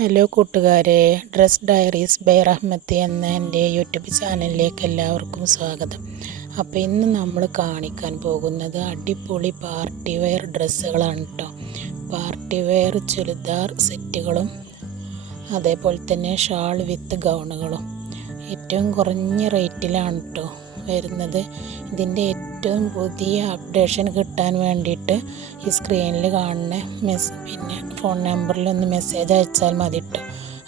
Hello കൂട്ടുകാരെ dress diaries by റഹ്മത്തി എന്ന എന്റെ യൂട്യൂബ് ചാനലിലേക്ക് എല്ലാവർക്കും സ്വാഗതം. അപ്പോൾ ഇന്ന് നമ്മൾ കാണിക്കാൻ പോകുന്നത് അടിപൊളി പാർട്ടി വെയർ ഡ്രസ്സുകളാണ് കേട്ടോ പാർട്ടി വെയർ ചുരിദാർ സെറ്റുകളും അതേപോലെ തന്നെ ഷാൾ വിത്ത് ഗൗണുകളും. ഏറ്റവും കുറഞ്ഞ റേറ്റിലാണ് കേട്ടോ വരുന്നത്. ഇതിന്റെ ഏറ്റവും പുതിയ അപ്ഡേഷൻ കിട്ടാൻ വേണ്ടിയിട്ട് ഈ സ്ക്രീനിൽ കാണുന്ന മെസ് പിന്നെ ഫോൺ നമ്പറിൽ ഒന്ന് മെസ്സേജ് അയച്ചാൽ മതി കേട്ടോ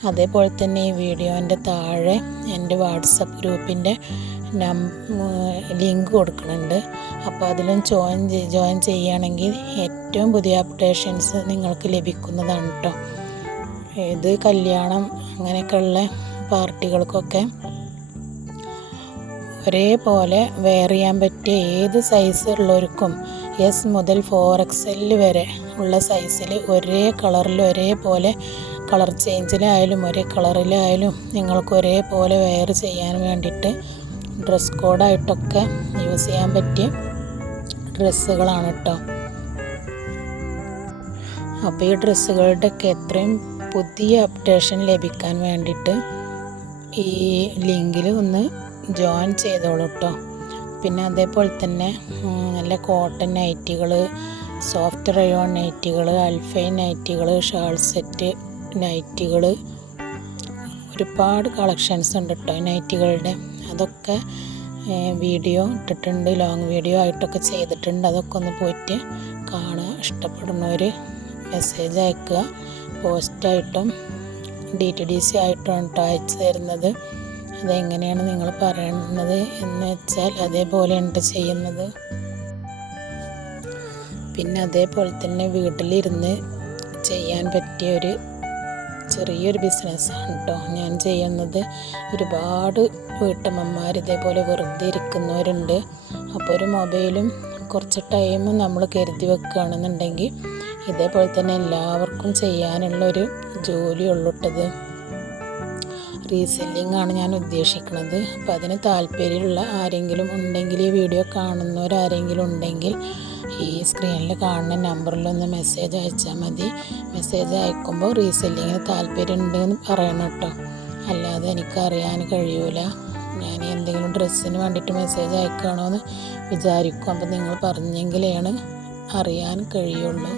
അതേപോലെ തന്നെ ഈ വീഡിയോന്റെ താഴെ എന്റെ വാട്സപ്പ് ഗ്രൂപ്പിന്റെ നം ലിങ്ക് കൊടുക്കുന്നുണ്ട്. അപ്പോൾ അതിലും ജോയിൻ ജോയിൻ ചെയ്യുകയാണെങ്കിൽ ഏറ്റവും പുതിയ അപ്ഡേഷൻസ് നിങ്ങൾക്ക് ലഭിക്കുന്നതാണ് കേട്ടോ ഏത് കല്യാണം അങ്ങനെയൊക്കെയുള്ള പാർട്ടികൾക്കൊക്കെ ഒരേപോലെ വെയർ ചെയ്യാൻ പറ്റിയ ഏത് സൈസ് ഉള്ളവർക്കും എസ് മുതൽ ഫോർ എക്സ് എൽ വരെ ഉള്ള സൈസിൽ ഒരേ കളറിൽ ഒരേപോലെ കളർ ചേഞ്ചിലായാലും ഒരേ കളറിലായാലും നിങ്ങൾക്ക് ഒരേപോലെ വെയർ ചെയ്യാൻ വേണ്ടിയിട്ട് ഡ്രസ് കോഡായിട്ടൊക്കെ യൂസ് ചെയ്യാൻ പറ്റിയ ഡ്രസ്സുകളാണ് കേട്ടോ അപ്പോൾ ഈ ഡ്രസ്സുകളുടെയൊക്കെ എത്രയും പുതിയ അപ്ഡേഷൻ ലഭിക്കാൻ വേണ്ടിയിട്ട് ഈ ലിങ്കിൽ ഒന്ന് ജോയിൻ ചെയ്തോളൂ കേട്ടോ പിന്നെ അതേപോലെ തന്നെ നല്ല കോട്ടൺ നൈറ്റികൾ സോഫ്റ്റ് റയോൺ നൈറ്റികൾ അൽഫൈൻ നൈറ്റികൾ ഷാൾ സെറ്റ് നൈറ്റികൾ ഒരുപാട് കളക്ഷൻസ് ഉണ്ട് കേട്ടോ നൈറ്റികളുടെ അതൊക്കെ വീഡിയോ ഇട്ടിട്ടുണ്ട് ലോങ് വീഡിയോ ആയിട്ടൊക്കെ ചെയ്തിട്ടുണ്ട്. അതൊക്കെ ഒന്ന് പോയിട്ട് കാണുക. ഇഷ്ടപ്പെടുന്നവർ മെസ്സേജ് അയക്കുക. പോസ്റ്റായിട്ടും ഡി ടി ഡി സി ആയിട്ടും കേട്ടോ അയച്ചു തരുന്നത്. അതെങ്ങനെയാണ് നിങ്ങൾ പറയുന്നത് എന്ന് വെച്ചാൽ അതേപോലെ ഉണ്ട് ചെയ്യുന്നത്. പിന്നെ അതേപോലെ തന്നെ വീട്ടിലിരുന്ന് ചെയ്യാൻ പറ്റിയ ഒരു ചെറിയൊരു ബിസിനസ്സാണ് കേട്ടോ ഞാൻ ചെയ്യുന്നത് ഒരുപാട് വീട്ടമ്മമാർ ഇതേപോലെ വെറുതെ ഇരിക്കുന്നവരുണ്ട്. അപ്പോൾ ഒരു മൊബൈലും കുറച്ച് ടൈമും നമ്മൾ കരുതി വെക്കുകയാണെന്നുണ്ടെങ്കിൽ ഇതേപോലെ തന്നെ എല്ലാവർക്കും ചെയ്യാനുള്ള ഒരു ജോലി റീസെല്ലിംഗ് ആണ് ഞാൻ ഉദ്ദേശിക്കുന്നത് അപ്പോൾ അതിന് താല്പര്യമുള്ള ആരെങ്കിലും ഉണ്ടെങ്കിൽ ഈ വീഡിയോ കാണുന്നവരാരെങ്കിലും ഉണ്ടെങ്കിൽ ഈ സ്ക്രീനിൽ കാണുന്ന നമ്പറിലൊന്ന് മെസ്സേജ് അയച്ചാൽ മതി. മെസ്സേജ് അയക്കുമ്പോൾ റീസെല്ലിങ്ങിന് താല്പര്യം ഉണ്ടെന്ന് പറയണം കേട്ടോ. അല്ലാതെ എനിക്കറിയാൻ കഴിയൂല. ഞാൻ എന്തെങ്കിലും ഡ്രസ്സിന് വേണ്ടിയിട്ട് മെസ്സേജ് അയക്കണോ എന്ന് വിചാരിക്കും. അപ്പം നിങ്ങൾ പറഞ്ഞെങ്കിലാണ് അറിയാൻ കഴിയുള്ളൂ.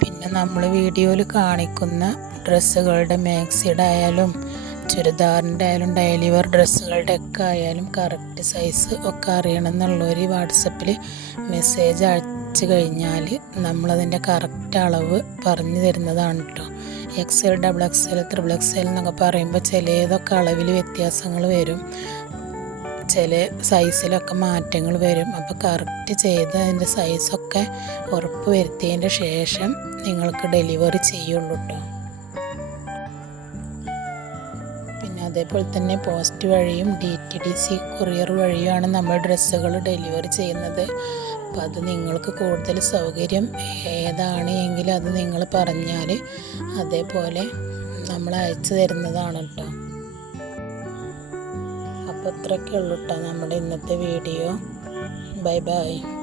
പിന്നെ നമ്മൾ വീഡിയോയിൽ കാണിക്കുന്ന ഡ്രസ്സുകളുടെ മാക്സിയുടെ ആയാലും ചുരിദാറിന്റെ ആയാലും ഡെയിലി വെയർ ഡ്രസ്സുകളുടെ ഒക്കെ ആയാലും കറക്റ്റ് സൈസ് ഒക്കെ അറിയണം എന്നുള്ളവർ വാട്സപ്പിൽ മെസ്സേജ് അയച്ചു കഴിഞ്ഞാൽ നമ്മളതിന്റെ കറക്റ്റ് അളവ് പറഞ്ഞു തരുന്നതാണ് കേട്ടോ X L double X L triple X L എന്നൊക്കെ പറയുമ്പോൾ ചിലതൊക്കെ അളവിൽ വ്യത്യാസങ്ങൾ വരും. ചില സൈസിലൊക്കെ മാറ്റങ്ങൾ വരും. അപ്പോൾ കറക്റ്റ് ചെയ്ത് അതിന്റെ സൈസൊക്കെ ഉറപ്പ് വരുത്തിയതിന്റെ ശേഷം നിങ്ങൾക്ക് ഡെലിവറി ചെയ്യുള്ളൂ കേട്ടോ അതേപോലെ തന്നെ പോസ്റ്റ് വഴിയും D T D C courier വഴിയുമാണ് നമ്മൾ ഡ്രസ്സുകൾ ഡെലിവറി ചെയ്യുന്നത്. അപ്പം അത് നിങ്ങൾക്ക് കൂടുതൽ സൗകര്യം ഏതാണ് എങ്കിൽ അത് നിങ്ങൾ പറഞ്ഞാൽ അതേപോലെ നമ്മൾ അയച്ചു തരുന്നതാണ് കേട്ടോ. അപ്പോൾ ഇത്രയൊക്കെ ഉള്ളൂ കേട്ടോ നമ്മുടെ ഇന്നത്തെ വീഡിയോ. Bye bye.